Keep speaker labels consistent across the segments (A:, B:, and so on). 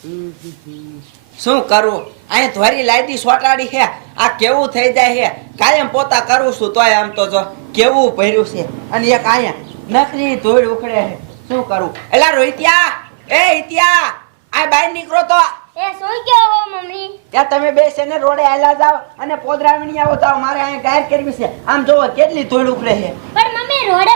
A: શું કરવું અહીંયા ધોરી લાઈટી સોટાડી હે આ કેવું થઈ જાય હે કાયમ પોતા કરું છું તોય આમ તો જો કેવું ભર્યું છે? અને એક અહીંયા નકરી ધોળ ઉખડે હે શું કરું? એલા રોહિત્યા! એ હિત્યા! આ બહાર નીકળો તો.
B: એ શું કહો હો મમ્મી?
A: ત્યાં તમે બે છે ને રોડે આયલા જાઓ અને પોદરાવણી આવો જાવ મારે અહીંયા ગાયર કરવી છે. આમ જોવો કેટલી ધૂળ ઉખડે છે.
B: પણ મમ્મી રોડે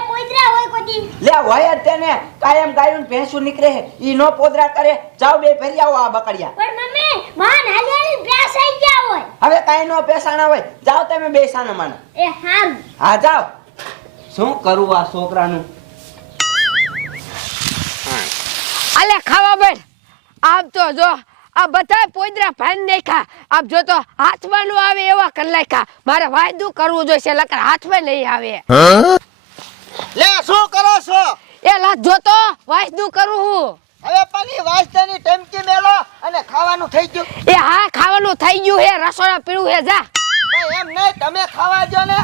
A: લે હોય તેને કાયમ ગાયું ભેંસું નીકળે ઈ નો પોદરા કરે. જાઓ બે ફેરી આવો આ બકડિયા
B: પણ મમ્મી વાહન હાલી હાલી પ્યાસ આવી ગયા હોય.
A: હવે કાંઈ નો પેસાણા હોય. જાઓ તમે બે સાના માના.
B: એ હારું
A: હા જાઓ. શું કરવું આ છોકરાનું?
C: આલે ખાવા બેઠ આપ તો જો આ બધા પોદરા ભાન નાખ્યા. આપ જો તો હાથમાં નું આવે એવા કરી નાખ્યા. મારે વાયદું કરવું જોઈશે લકર હાથમાં નહીં આવે.
D: લે શું કરો છો?
C: એ લાત જો તો વાયદું કરું હું.
D: હવે પાલી વાસ્તાની ટમકી મેલો અને ખાવાનું થઈ ગયું.
C: એ હા ખાવાનું થઈ ગયું હે રસોડા પીવું હે જા.
D: એમ નહીં તમે ખાવા જો ને.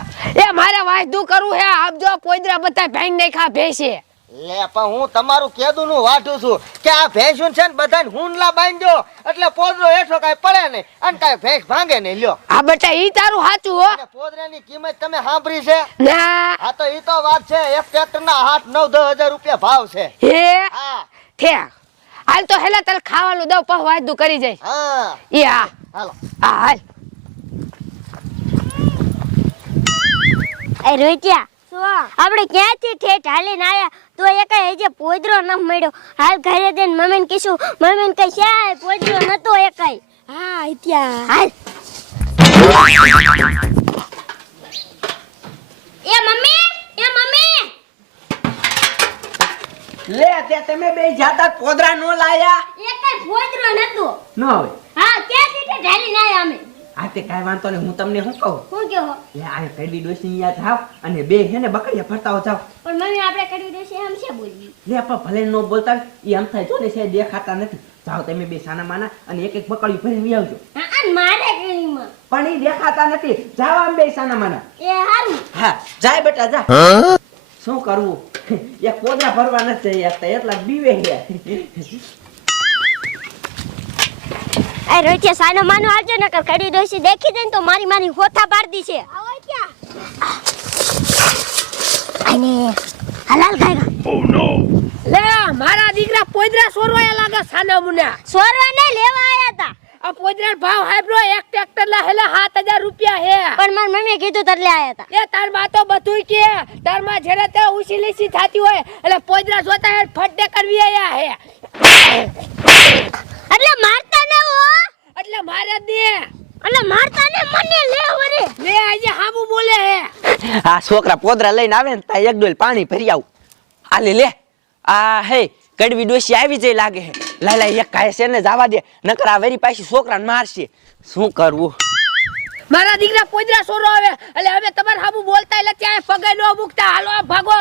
C: એ મારે વાયદું કરવું હે આપજો પોઈદરા પોદરા ભેંગ ભાંગ ખા ભેસે.
D: લે પણ હું તમારું કેદું નું વાઢું છું કે આ ભેંસું છે ને બધાને હુંડલા બાંધ્યો. એટલે પોદરો હેઠો કાઈ પડે નહીં અને કઈ ભેંસ ભાંગે નહીં. લ્યો.
C: આ બચા ઈ તારું સાચું હો.
D: પોદરાની કિંમત તમે સાંભળી છે?
C: ના.
D: હા તો ઈ તો વાત છે એક ટ્રેક્ટર ના હાથ નવ દસ હજાર રૂપિયા ભાવ છે.
C: હે?
D: હા.
C: ઠેક હાલ તો હેલા તલ ખાવાનું દઉં પહ વાયદું કરી જાય.
D: હા.
C: ઈ હા
D: હાલો.
C: હા હાલ.
B: એ રોહિત્યા આપણે ક્યાંથી ઠેઠ હાલીને આવ્યા તો એક હજે પોદરો ન મળ્યો. હાલ ઘરે જઈને મમ્મીને કીશું મમ્મીને કઈ શ્યા પોદરો નતો એકાય. હા ત્યાં. હાલ. એ મમ્મી એ મમ્મી.
A: લે તે તમે બે જાતા પોદરા નો લાયા?
B: એકાય પોદરો નતો.
A: ન હવે
B: હા ક્યાંથી ઠેઠ હાલીને આવ્યા અમે?
A: આ તે કાંઈ વાંધો નહીં હું તમને શું કહું?
B: હું કહો?
A: લે આ કડવી ડોસી યાદ જાવ અને બે હે ને બકડિયા ફરતાઓ જાવ
B: પણ મમ્મી આપણે કડવી ડોસી એમ છે બોલવી?
A: લે પણ ભલે નો બોલતા ઈ આમ થાય જો ને છે દેખાતા નથી. જાઓ તમે બે સાના માના અને એક એક બકડી ભરીને આવજો.
B: હા આ મારે કરીમાં
A: પણ ઈ દેખાતા નથી. જાવ આમ બે સાના માના.
B: એ હારું.
A: હા જાય બેટા જા. શું કરવું? એક પોદરા ભરવા નથી જઈ એટલા બીવે છે.
B: એ રોહિત્યા સાનો માનો આવજો ને કર કડી ડોસી દેખી દે ને તો મારી મારી હોથા પાડી છે આવો ક્યાં? અને હલાલ ખાયગા.
C: લે મારા દીકરા પોદરા સોરવાયા લાગે સાના મુના.
B: સોરવા ને લેવા આયા તા.
C: આ પોદરા ભાવ હાઈબ્રો એક ટ્રેક્ટર ના હેલા 7000 રૂપિયા હે.
B: પણ માર મમ્મીએ કીધું તરલે આયા તા.
C: એ તારમાં તો બધુંય કે. તારમાં જેરે તે ઉસી લીસી થાતી હોય એટલે પોદરા જોતા હે ફટડે કરવી આયા હે.
B: એટલે મારતા ને હો.
C: એટલે મારે દે.
B: એટલે મારતા ને મને લે વરે.
C: લે આજે હામુ બોલે હે.
A: આ છોકરા પોદરા લઈને આવે ને તા એક ડોલ પાણી ભરી આવું. હાલે લે. આ હે કડવી ડોસી આવી જાય લાગે હે. લાય લાય એક કાય છે ને જવા દે. નકર આ વેરી પાછી છોકરાને મારશે. શું કરવું?
C: મારા દીકરા પોદરા સોરો આવે. એટલે હવે તમારે હામુ બોલતા એટલે ત્યાં પગે નો મૂકતા. હાલો આ ભાગો.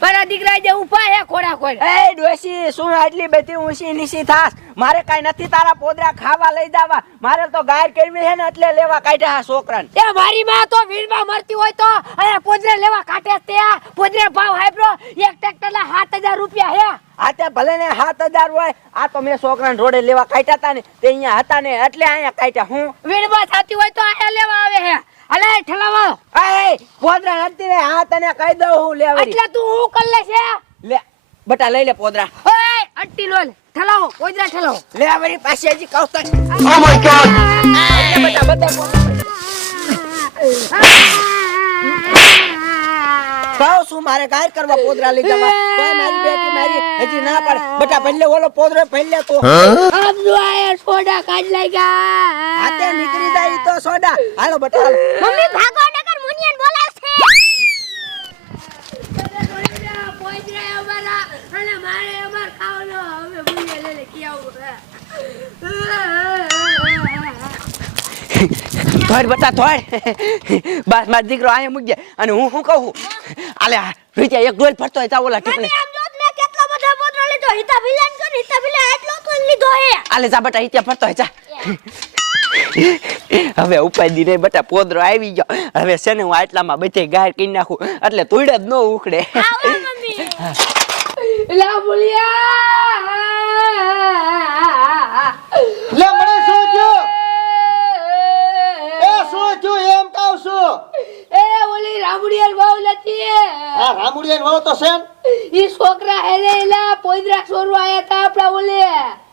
C: મારા દીકરા જે ઊભા હે ખોડા ખોડ.
A: એ ડોસી શું આટલી બધી ઊંચી નીચી થાસ મારે કઈ નથી તારા પોદરા ખાવા લઈ દાવા મારે તો ગાયર કરવી છે ને એટલે લેવા કાઢ્યા હા છોકરાને.
C: એ મારી માં તો વીરમાં મરતી હોય તો અરે પોદરે લેવા કાઢે તે પોદરે ભાવ હાઈબ્રો એક ટ્રેક્ટર ના 7000 રૂપિયા હે.
A: આ તે ભલે ને સાત હજાર હોય આ તો મેં છોકરાને રોડે લેવા કાઢ્યા હતા ને તે અહીંયા હતા ને એટલે અહીંયા કાઢ્યા હું.
C: વીરમાં થતી હોય તો અહીંયા લેવા આવે હે. અલે ઠલાવો
A: એ પોદરા નથી રે હા તને કહી દઉં હું લેવા
C: એટલે તું હું કર લે છે
A: લે બટા લઈ લે પોદરા
C: ઓય અટ્ટી લોલ ઠલાવો પોદરા ઠલાવો
A: લે મારી પાછી હજી કહું તને ઓ માય ગોડ લે બટા બધા પોદરા શું મારે ગાયર કરવા પોદરા લઈ જવા તોય મારી બેટી મારી હજી ના પાડે. બેટા પહેલે ઓલો પોદરો પહેલે તો.
C: આમ જો આયા સોડા કાઢ લાગ્યા.
A: આતે નીકળી જાય તો સોડા. હાલો બેટા હાલો.
B: મમ્મી ભાગો નગર મુનિયન બોલાવશે.
C: પોદરા અમારા અને મારે અમાર ખાવાનો હવે ભૂલે લે લે કી આવું
A: થોડ બેટા થોડ બસ માર દીકરો આયા મૂકી દે. અને હું શું કહું? આલે રીતે એક ડોલ ફરતો હોય ઓલા ટીપલે
B: આમ જોત મે કેટલો બધો બોટલો લીધો. હિતા વિલન કર હિતા વિલન એટલો તો લીધો હે.
A: આલે જા બટા હિતા ફરતો હોય જા. હવે ઉપાય દીને બટા પોદરો આવી ગયો. હવે છે ને હું આટલામાં બધે ગાય કરી નાખું. એટલે તુડે જ ન ઉખડે.
B: આવો મમ્મી.
C: લા બોલિયા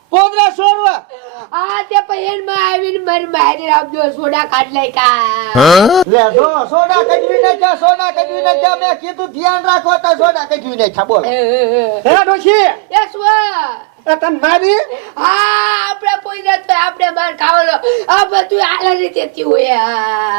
D: પોદરા સોરવા
C: આ તે પછી એનમાં આવીને મારી મારી સોડા કાઢ લઈ કા
D: લે જો સોડા કઢવી નાખ્યા સોડા ને નાખ્યા મેં કીધું ધ્યાન રાખો તો સોડા નાખ્યા બોલો.
E: હે ડોશી?
C: એ શું
E: એ તન મારી
C: હા આપણે પોઈરા તો આપણે બાર ખાવાનો. આ બધું આલા રીતે થયું હે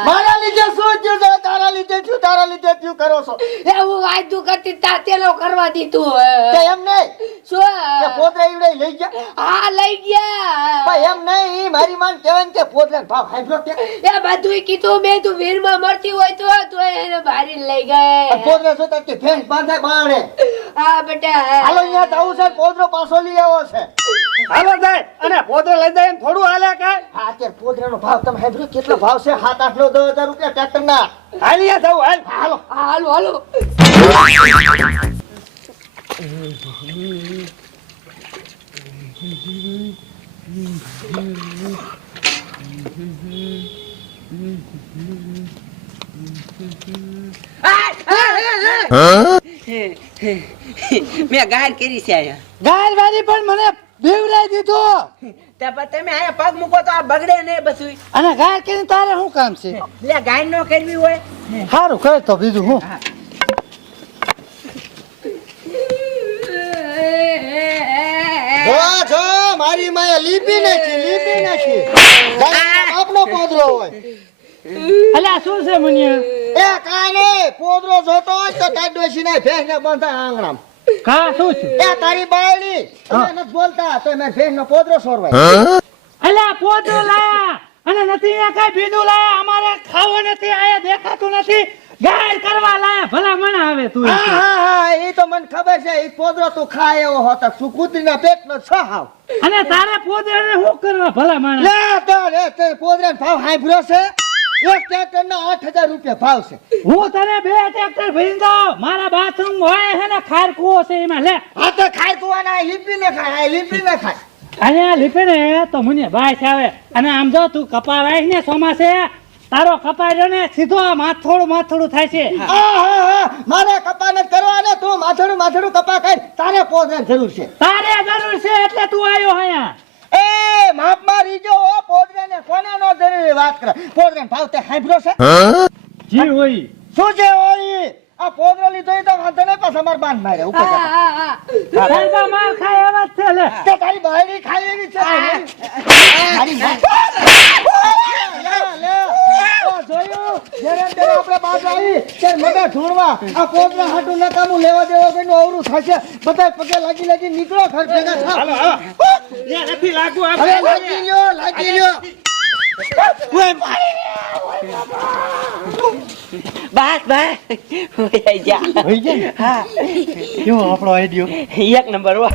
D: મારા લીધે શું થયું? છે તારા લીધે થયું તારા લીધે થયું કરો છો.
C: એ હું વાયદું કરતી તા તેલો કરવા દીધું
D: તે એમ નહીં. કે
C: શું
D: પોદરા ઈવડે લઈ ગયા?
C: હા લઈ ગયા.
D: પણ એમ નહીં મારી માન કહેવાય કે પોદરા ભાવ હાઈબ્રો કે?
C: એ બધું કીધું મેં તું વીરમાં મળતી હોય તો તો એને ભારી લઈ
D: ગયા.
C: ગયે
D: છો તો કે ભેંસ બાંધાય બાણે
C: હા બેટા
D: હાલો અહીંયા જવું છે પોદરો પાછો લઈ આવો છે.
E: હાલો જાય. અને પોતે લઈ જાય એમ થોડું હાલે કાંઈ
D: હા અત્યારે પોદરાનો ભાવ તમે હાઈબ્રો કેટલો ભાવ છે? સાત આઠ નો દસ હજાર રૂપિયા ટ્રેક્ટર ના
E: હાલિયા જવું હાલ.
D: હાલો.
C: હાલો હાલો.
A: મેં ગાર કરી છે અહીંયા
E: ગાર વાળી પણ મને બીવરાઈ દીધો.
A: તે પણ તમે અહીંયા પગ મૂકો તો આ બગડે ને બધું
E: અને ગાર કરીને તારે શું કામ છે?
A: લે ગાય નો કરવી હોય.
E: સારું કર તો બીજું હું.
D: મારી માયા લીપી નાખી લીપી નાખી. આપનો પોદરો હોય.
E: અલ્યા શું છે મુનિયા
D: એ કાંઈ નહીં પોદરો જોતો હોય તો તારી ડોશીને ભેંસને બંધાય આંગણામાં.
E: કા શું છે?
D: એ તારી બાયડી તમે નથી બોલતા તો મેં ભેંસનો પોદરો સોરવાય.
E: અલ્યા પોદરો લાયા અને નથી અહીંયા કઈ બીજું લાયા અમારે ખાવો નથી આયા દેખાતું નથી. ગાય કરવા લાયા ભલા મને આવે તું
D: હા હા હા એ તો મને ખબર છે એ પોદરો તું ખાય એવો હતો શું કૂતરીના પેટનો છ હાવ.
E: અને તારે પોતે શું કરવા ભલા માણસ?
D: લે તો રે તે પોદરાનો ભાવ હાંભળ્યો છે? એક ટ્રેક્ટરના આઠ હજાર રૂપિયા ભાવ છે.
E: હું તને બે ટ્રેક્ટર ભરી દઉં. મારા બાથરૂમ હોય છે ને ખાર કૂવો છે એમાં. લે.
D: આ તો ખાય કુવાના લીપી ને ખાય લીપી ને ખાય.
E: અને આ લીપે ને તો મને ભાઈ આવે અને આમ જો તું કપા વાય ને ચોમાસે તારો કપા રહ્યો ને સીધો આ માથોડું માથોડું થાય છે.
D: આ હા હા. મારે કપા ને કરવા ને તું માથોડું માથોડું કપા ખાય. તારે પોતે જરૂર છે.
E: તારે જરૂર છે એટલે તું આવ્યો અહીંયા.
D: એ માપ મારી જો ઓ પોદરાને કોને નો જરૂરી વાત કરે? પોદરાનો ભાવ તે હાંભળ્યો છે
E: જી હોય.
D: શું છે ઓય આ પોદરો લીધો એ તો વાંધો નહીં પાછા માર બાંધ મારે ઉપર
C: હા
D: જા.
C: હા હા
E: તારા માર ખાય એવા જ છે લે
D: કે તારી બાયડી ખાય એવી છે આપણે બાજ આવી ત્યારે મગા ઢોળવા આ પોદરા હાટું નકામું લેવા દેવા કોઈનું અવરું થશે બધા પગે લાગી લાગી નીકળો ઘર ભેગા થાવ.
E: નથી લાગુ
D: હવે લાગી લ્યો લાગી લ્યો
A: બસ બસ હોઈ જા
E: હોય છે
A: હા
E: કેવો આપણો આઈડિયો
A: એક નંબર હો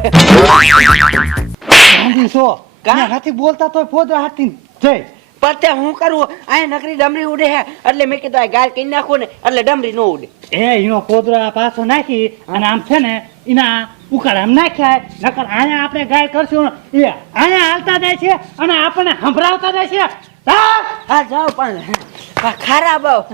E: ગાંધી છો
A: કા?
E: હાથી બોલતા તો પોદરા હાથી જય
A: પણ તે હું કરું અહીંયા નકરી ડમરી ઉડે હે એટલે મેં કીધું આ ગાલ કઈ નાખું ને એટલે ડમરી નો ઉડે
E: એ એનો પોદરા પાછો નાખી અને આમ છે ને એના ઉકાળ આમ નાખ્યા નકર અહીંયા આપણે ગાય કરશું એ અહીંયા હાલતા જાય છે અને આપણને સંભળાવતા જાય છે હા?
A: જાઓ પણ ખરાબ આવ